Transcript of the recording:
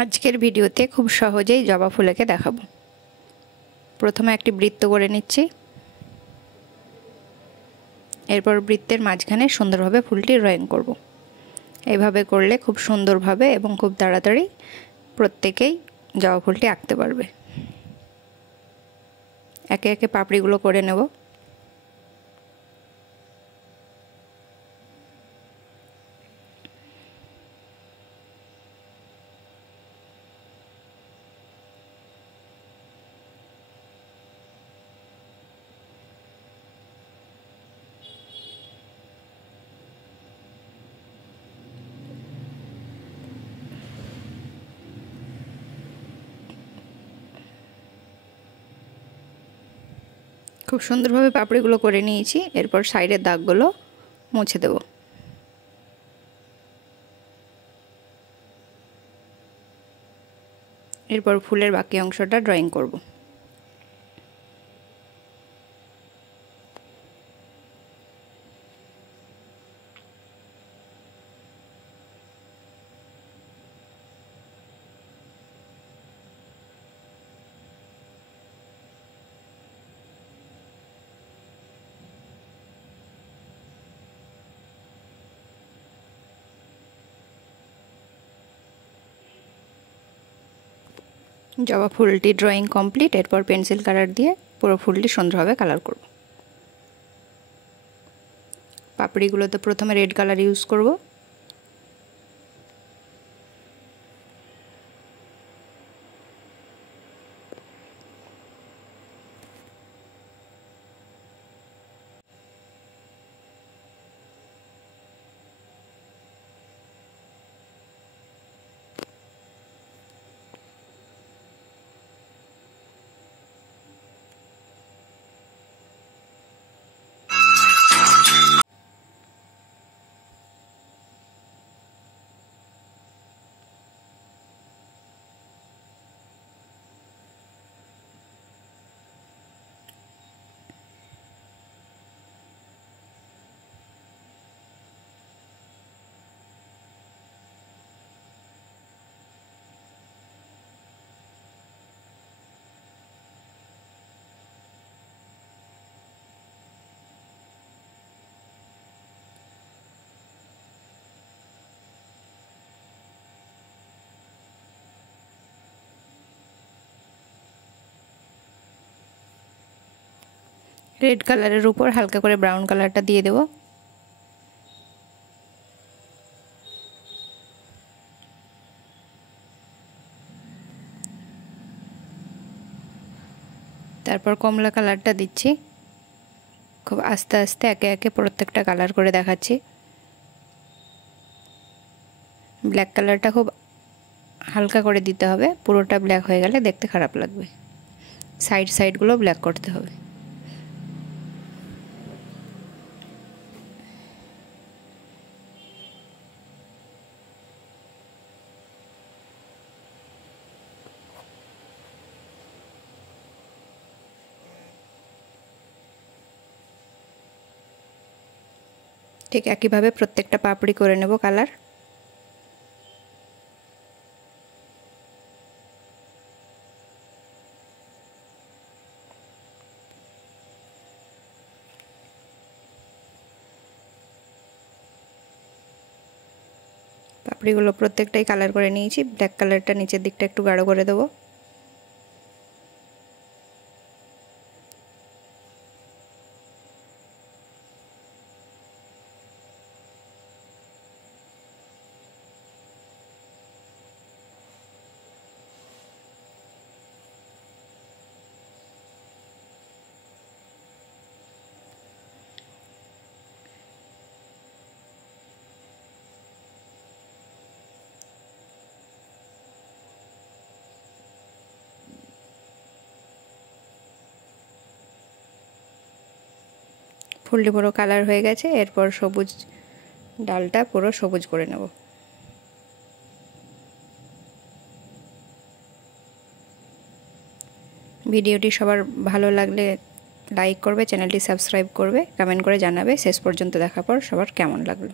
আজকের ভিডিওতে খুব সহজেই জবা ফুলকে দেখাবো। প্রথমে একটি বৃত্ত করে নিচ্ছি, এরপর বৃত্তের মাঝখানে সুন্দরভাবে ফুলটি ড্রয়িং করব। এইভাবে করলে খুব সুন্দরভাবে এবং খুব তাড়াতাড়ি প্রত্যেকেই জবা ফুলটি আঁকতে পারবে। একে একে পাপড়িগুলো করে নেব। খুব সুন্দরভাবে পাপড়িগুলো করে নিয়েছি, এরপর সাইডের দাগগুলো মুছে দেব। এরপর ফুলের বাকি অংশটা ড্রয়িং করব। জবা ফুলটি ড্রয়িং কমপ্লিট। এরপর পেন্সিল কালার দিয়ে পুরো ফুলটি সুন্দরভাবে কালার করব। পাপড়িগুলোতে প্রথমে রেড কালার ইউজ করব। রেড কালারের উপর হালকা করে ব্রাউন কালারটা দিয়ে দেব। তারপর কমলা কালারটা দিচ্ছি। খুব আস্তে আস্তে একে একে প্রত্যেকটা কালার করে দেখাচ্ছি। ব্ল্যাক কালারটা খুব হালকা করে দিতে হবে, পুরোটা ব্ল্যাক হয়ে গেলে দেখতে খারাপ লাগবে। সাইডগুলো ব্ল্যাক করতে হবে। ঠিক একইভাবে প্রত্যেকটা পাপড়ি করে নেব কালার। পাপড়িগুলো প্রত্যেকটাই কালার করে নিয়েছি। ব্ল্যাক কালারটা নিচের দিকটা একটু গাঢ় করে দেবো। ফুলটি পুরো কালার হয়ে গেছে। এরপর সবুজ ডালটা পুরো সবুজ করে নেব। ভিডিওটি সবার ভালো লাগলে লাইক করবে, চ্যানেলটি সাবস্ক্রাইব করবে, কমেন্ট করে জানাবে শেষ পর্যন্ত দেখার পর সবার কেমন লাগলো।